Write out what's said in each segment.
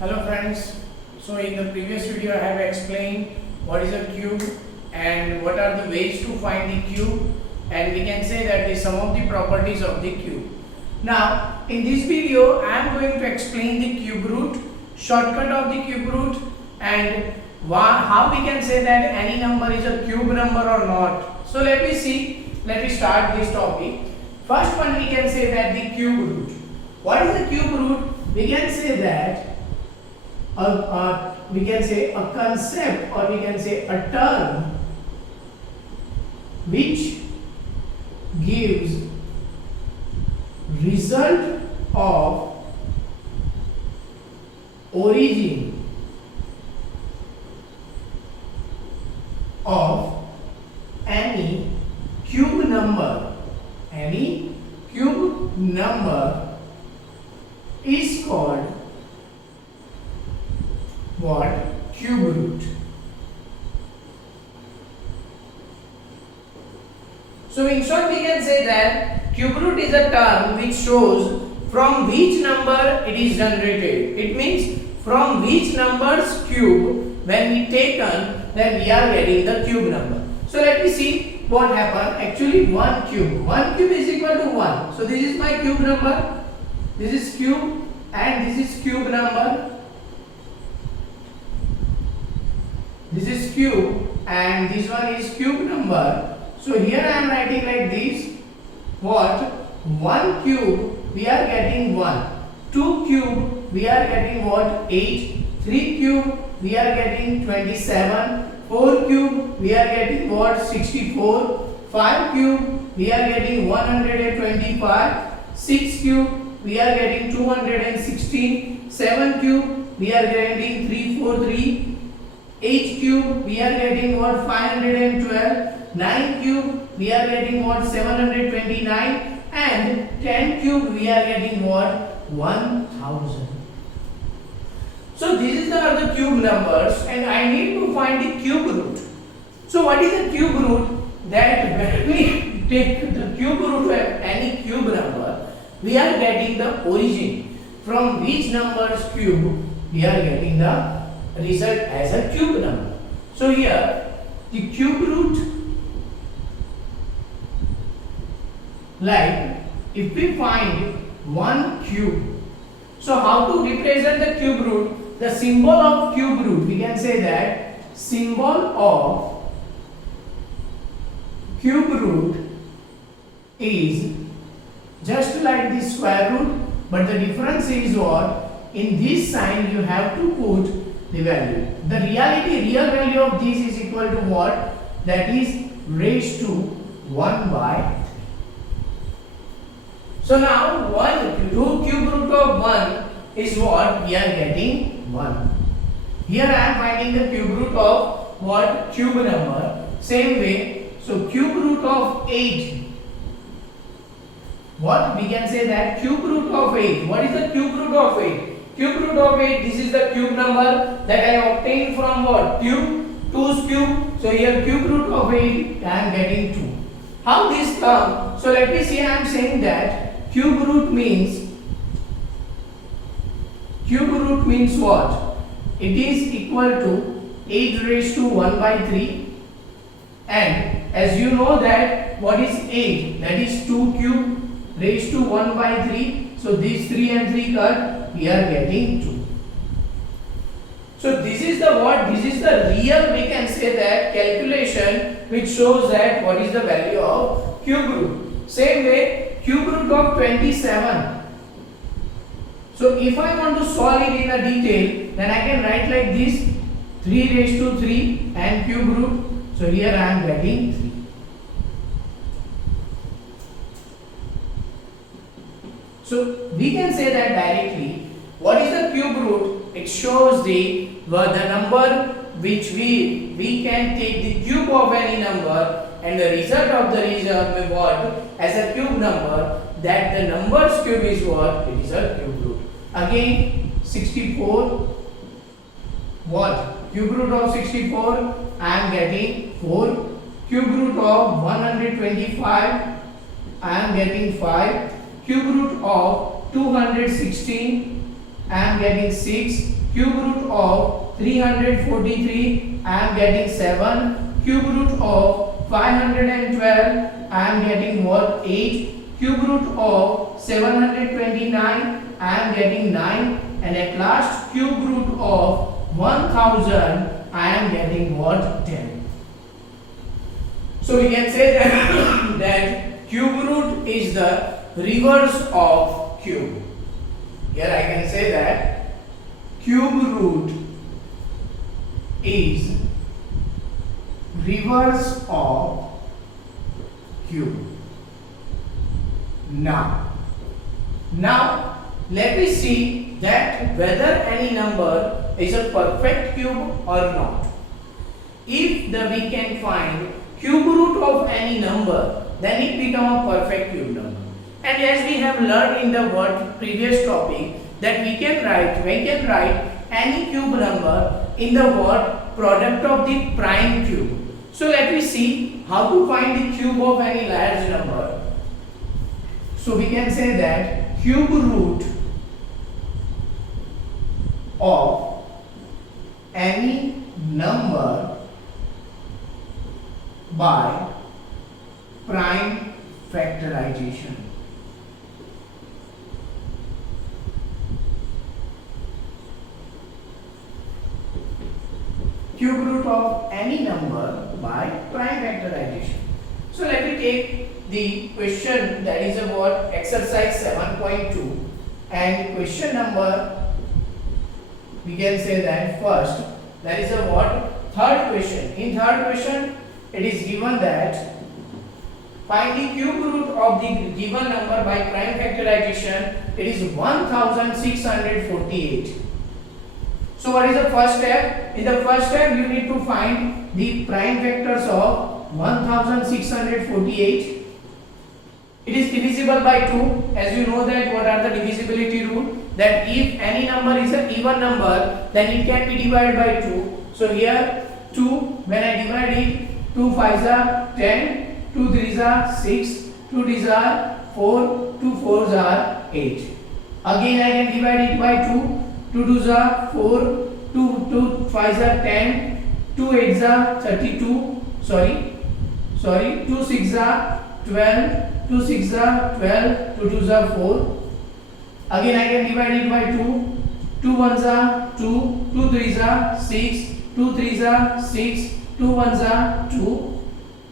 Hello friends, so in the previous video I have explained what is a cube and what are the ways to find the cube, and we can say that is some of the properties of the cube. Now in this video I am going to explain the cube root, shortcut of the cube root, and how we can say that any number is a cube number or not. So let me start this topic. First one, we can say that the cube root. What is the cube root? We can say that we can say a concept, or we can say a term which gives result of origin of any cube number. Any cube number is called what? Cube root. So in short, we can say that cube root is a term which shows from which number it is generated. It means from which number's cube when we taken, then we are getting the cube number. So let me see what happened. Actually, one cube is equal to 1. So this is my cube number, this is cube, and this is cube number. This is cube and this one is cube number. So here I am writing like this. What? 1 cube we are getting 1. 2 cube we are getting what? 8. 3 cube we are getting 27. 4 cube we are getting what? 64. 5 cube we are getting 125. 6 cube we are getting 216. 7 cube we are getting 343. 8 cube we are getting what? 512. 9 cube we are getting what? 729. And 10 cube we are getting what? 1000. So this is the other cube numbers, and I need to find the cube root. So what is the cube root? That when we take the cube root of any cube number, we are getting the origin from which number's cube we are getting the result as a cube number. So here the cube root, like if we find 1 cube, so how to represent the cube root? The symbol of cube root, we can say that symbol of cube root is just like the square root, but the difference is what? In this sign you have to put the value. The real value of this is equal to what? That is raised to 1 by 3. So now cube root of 1 is what? We are getting 1. Here I am finding the cube root of what? Cube number. Same way, so cube root of 8. What? We can say that cube root of 8. What is the cube root of 8? Cube root of 8, this is the cube number that I obtained from what? Cube, 2's cube. So here cube root of 8, I am getting 2. How this come? So let me see, I am saying that cube root means what? It is equal to 8 raised to 1 by 3. And as you know that what is 8? That is 2 cube raised to 1 by 3. So these 3 and 3 cut. We are getting 2. So this is the what? This is the real, we can say that, calculation which shows that what is the value of cube root. Same way, cube root of 27. So if I want to solve it in a detail, then I can write like this: 3 raised to 3 and cube root. So here I am getting 3. So we can say that directly. What is the cube root? It shows the number which we can take the cube of any number, and the result of the result what? As a cube number, that the number's cube is what? It is a cube root. Again 64. What? Cube root of 64, I am getting 4. Cube root of 125, I am getting 5. Cube root of 216, I am getting 6. Cube root of 343, I am getting 7. Cube root of 512, I am getting what? 8. Cube root of 729, I am getting 9. And at last, cube root of 1000, I am getting what? 10. So we can say that, that cube root is the reverse of cube. Here I can say that cube root is reverse of cube. Now let me see that whether any number is a perfect cube or not. If we can find cube root of any number, then it becomes a perfect cube number. And as we have learned in the previous topic, that we can write any cube number in the product of the prime cube. So let me see how to find the cube of any large number. So we can say that cube root of any number by prime factorization. Cube root of any number by prime factorization. So let me take the question, that is about exercise 7.2, and question number, we can say that first, that is a third question. In third question, it is given that find the cube root of the given number by prime factorization. It is 1648. So what is the first step? In the first step, you need to find the prime factors of 1648. It is divisible by 2. As you know that what are the divisibility rule? That if any number is an even number, then it can be divided by 2. So here 2, when I divide it, 2 5s are 10, 2 3s are 6, 2 3s are 4, 2 4s are 8. Again I can divide it by 2, 2 2s are 4, 2 5s are 10, 2 8s are 32, 2 6s are 12, 2 6s are 12, 2 2s are 4. Again I can divide it by 2, 2 1s are 2, 2 3s are 6, 2 3s are 6, 2 1s are 2.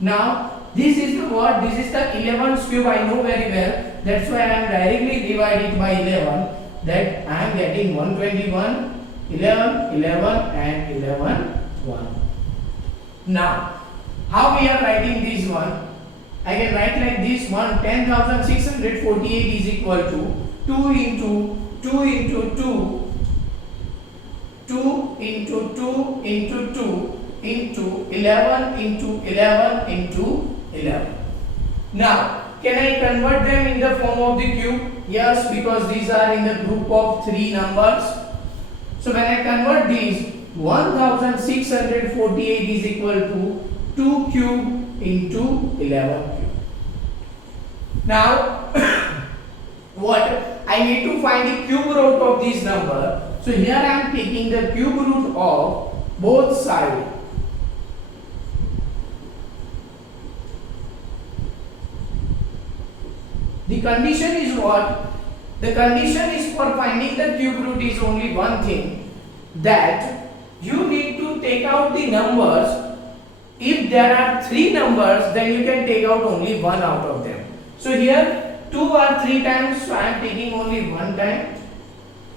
Now this is the This is the 11th cube, I know very well. That's why I am directly dividing by 11. That I am getting 121, 11, 11 and 11, 1. Now, how we are writing this one? I can write like this one, 10,648 is equal to 2 into 2 into 2, 2 into 2 into 2 into 11 into 11 into 11. Now, can I convert them in the form of the cube? Yes, because these are in the group of 3 numbers. So when I convert these, 1648 is equal to 2 cube into 11 cube. Now, I need to find the cube root of this number. So here I am taking the cube root of both sides. The condition is what? The condition is for finding the cube root is only one thing, that you need to take out the numbers. If there are 3 numbers, then you can take out only one out of them. So here 2 are 3 times, so I am taking only 1 time.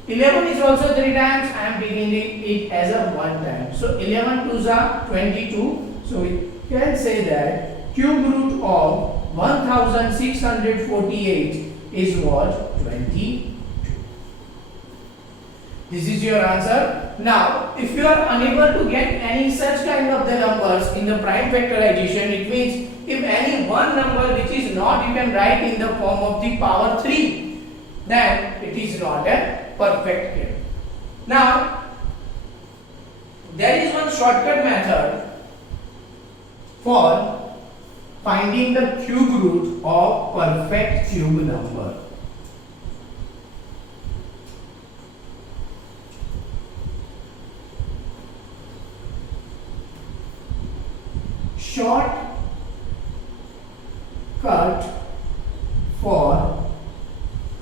11 is also 3 times, I am taking it as a 1 time. So 11 2s are 22. So we can say that cube root of 1648 is what? 22. This is your answer. Now, if you are unable to get any such kind of the numbers in the prime factorization, it means if any one number which is not, you can write in the form of the power 3, then it is not a perfect cube. Now, there is one shortcut method for finding the cube root of perfect cube number. cut for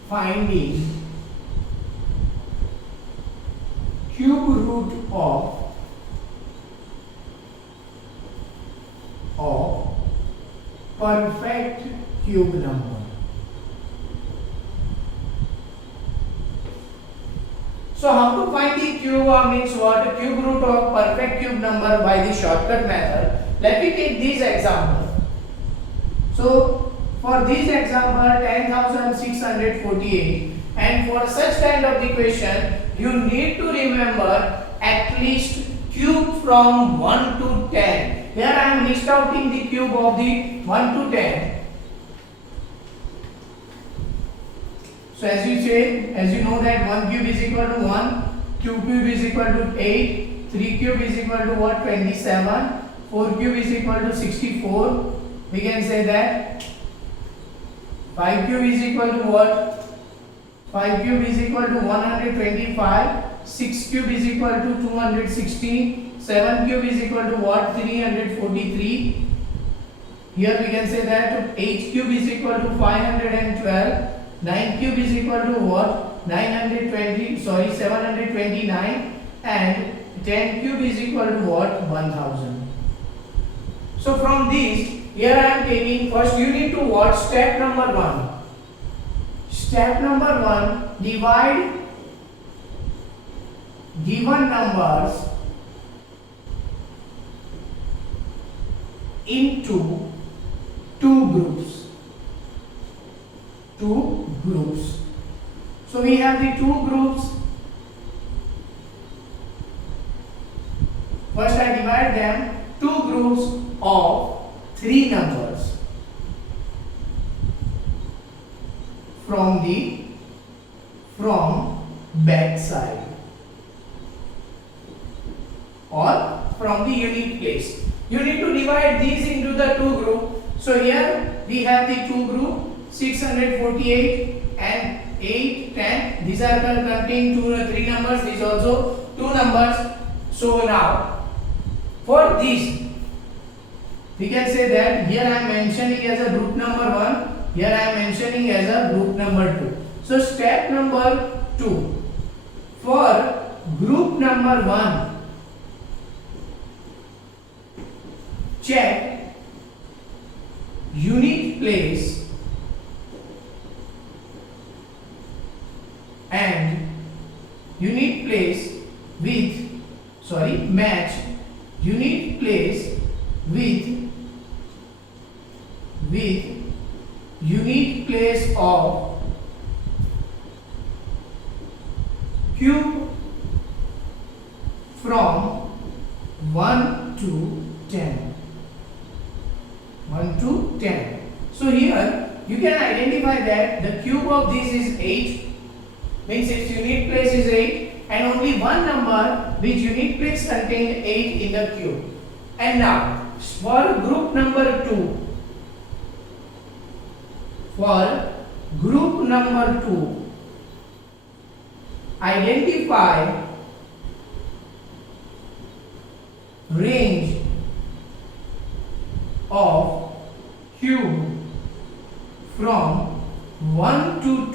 finding cube root of perfect cube number. So how to find the cube means what? Cube root of perfect cube number by the shortcut method. Let me take this example. So for this example 10,648, and for such kind of the question you need to remember at least cube from 1 to 10. Here I am list outing the cube of the 1 to 10. So as you know that 1 cube is equal to 1, 2 cube is equal to 8, 3 cube is equal to what? 27, 4 cube is equal to 64. We can say that 5 cube is equal to what? 5 cube is equal to 125, 6 cube is equal to 216, 7 cube is equal to what? 343. Here we can say that 8 cube is equal to 512, 9 cube is equal to what? 729, and 10 cube is equal to what? 1000. So from these, here I am taking, first you need to what? Step number 1. Step number 1, divide given numbers into two groups. So we have the two groups. First I divide them two groups of 3 numbers from back side or from the unit place. You need to divide these into the two groups. So here we have the two group 648 and 8, 10. These are containing 3 numbers. These also 2 numbers. So now for this we can say that here I am mentioning as a group number 1. Here I am mentioning as a group number 2. So step number 2. For group number 1, check unit place and unit place with match unit place with unit place of cube from 1 to 10. 1 to 10. So here you can identify that the cube of this is 8, means its unit place is 8, and only one number which unit place contained 8 in the cube. And now for group number 2, identify range of cube from 1 to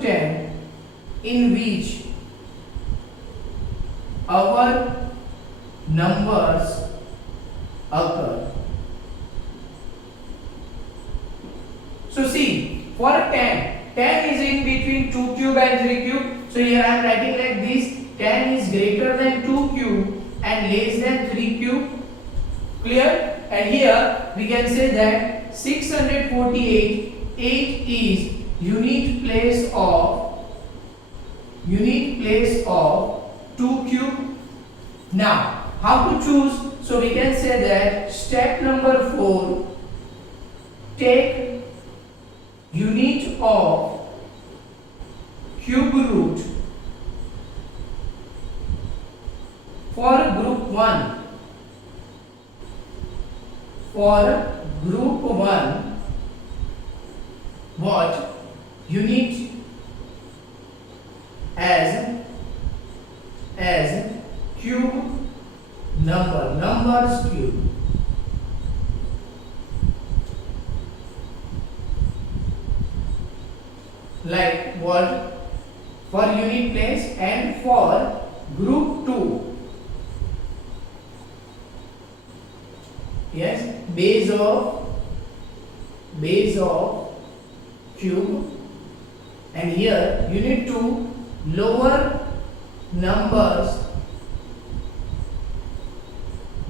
10 in which our numbers occur. So see, for 10 is in between 2 cube and 3 cube. So here I am writing like this: 10 is greater than 2 cube and less than 3 cube. Clear? And here we can say that 648, 8 is unit place of 2 cube. Now how to choose? So we can say that step number 4, take unit of cube root for group 1. For group 1, what unit as cube numbers cube. Like what? For unit place and for group 2. Yes, base of cube, and here unit 2 lower numbers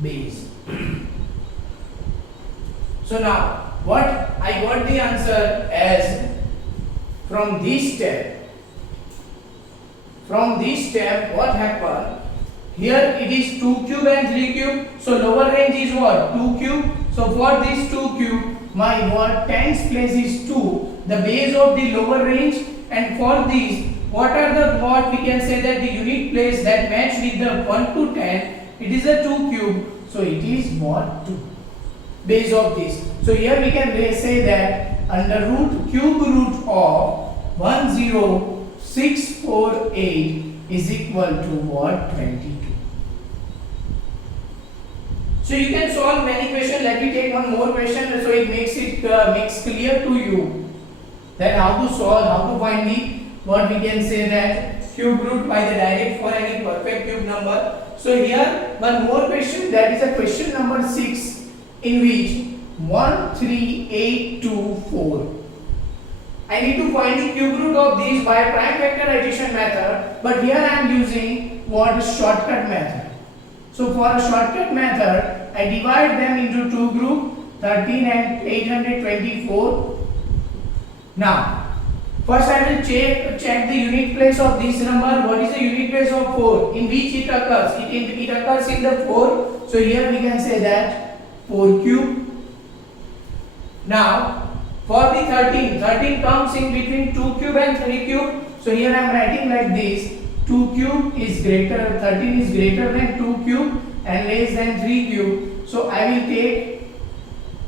base. So now what I got the answer as from this step. From this step what happened? Here it is 2 cube and 3 cube. So lower range is what? 2 cube. So for this 2 cube, my what tens place is 2, the base of the lower range. And for these, what are the what we can say that the unit place that match with the 1 to 10? It is a 2 cube. So it is what? 2. Base of this. So here we can say that under root cube root of 10648 is equal to what? 22. So you can solve many questions. Let me take one more question so it makes clear to you that how to solve, how to find the what we can say that cube root by the direct for any perfect cube number. So here one more question, that is a question number 6, in which 13824. I need to find the cube root of these by prime factorization method, but here I am using what shortcut method. So for a shortcut method, I divide them into two groups, 13 and 824. Now, first I will check the unit place of this number. What is the unit place of 4? In which it occurs? It occurs in the 4. So here we can say that 4 cube. Now, for the 13 comes in between 2 cube and 3 cube. So here I am writing like this. 2 cube is greater, 13 is greater than 2 cube and less than 3 cube. So I will take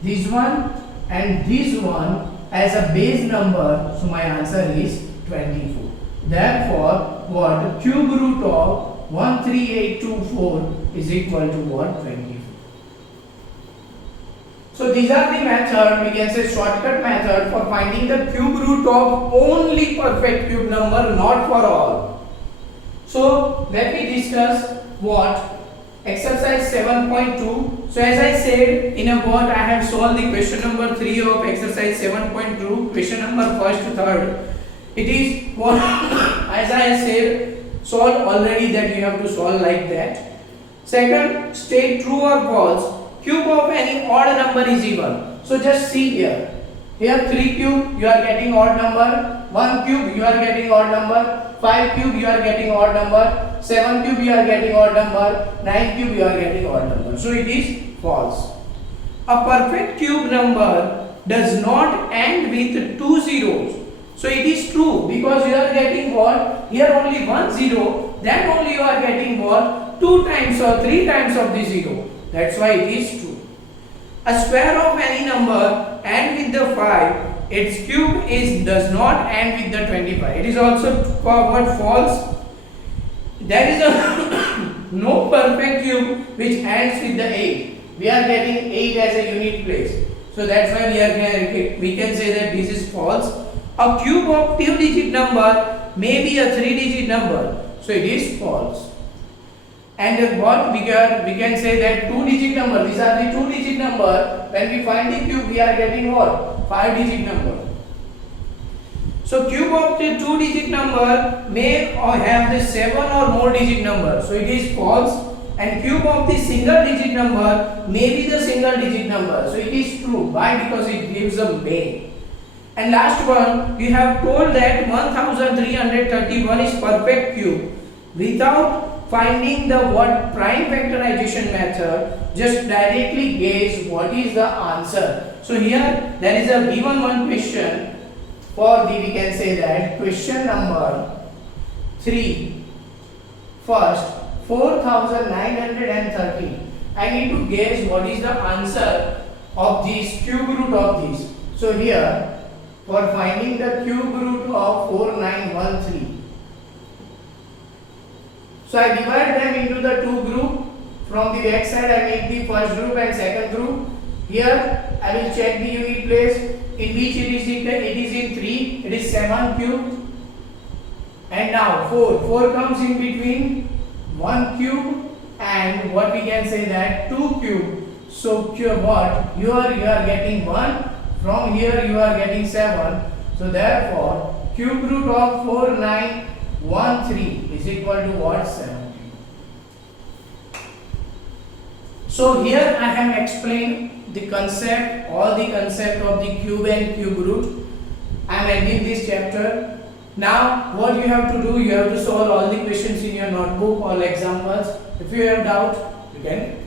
this one and this one as a base number. So my answer is 24. Therefore, what? Cube root of 13824 is equal to what? 24. So these are the method, we can say shortcut method for finding the cube root of only perfect cube number, not for all. So let me discuss what exercise 7.2. So as I said in a word, I have solved the question number 3 of exercise 7.2, question number 1st to 3rd. It is what as I said solved already, that you have to solve like that. Second, state true or false. Cube of any odd number is even. So just see here. Here 3 cube you are getting odd number, 1 cube you are getting odd number, 5 cube you are getting odd number, 7 cube you are getting odd number, 9 cube you are getting odd number. So it is false. A perfect cube number does not end with 2 zeros. So it is true, because you are getting what? Here only 1 zero, then only you are getting what? 2 times or 3 times of the zero. That's why it is true. A square of any number end with the 5, its cube does not end with the 25. It is also what? False. There is a no perfect cube which ends with the 8. We are getting 8 as a unit place. So that's why we can say that this is false. A cube of 2-digit number may be a 3-digit number. So it is false. And what we can say that 2-digit number, these are the 2-digit number. When we find the cube, we are getting what? 5-digit number. So cube of the 2-digit number may have the 7 or more digit number. So it is false. And cube of the single-digit number may be the single-digit number. So it is true. Why? Because it gives a may. And last one, we have told that 1331 is perfect cube. Without finding the what prime factorization method, just directly guess what is the answer. So here there is a given one question for the, we can say that question number 3. First, 4930. I need to guess what is the answer of this cube root of this. So here, for finding the cube root of 4913. So I divide them into the two groups. From the back side I make the first group and second group. Here I will check the unit place in which it is in 3, it is 7 cube. And now 4 comes in between 1 cube and what we can say that 2 cube. So cube what? Here you are getting 1, from here you are getting 7. So therefore cube root of 4913 is equal to what? 7. So here I have explained the concept, all the concept of the cube and cube root. I am ending this chapter. Now what you have to do, you have to solve all the questions in your notebook, all examples. If you have doubt, you can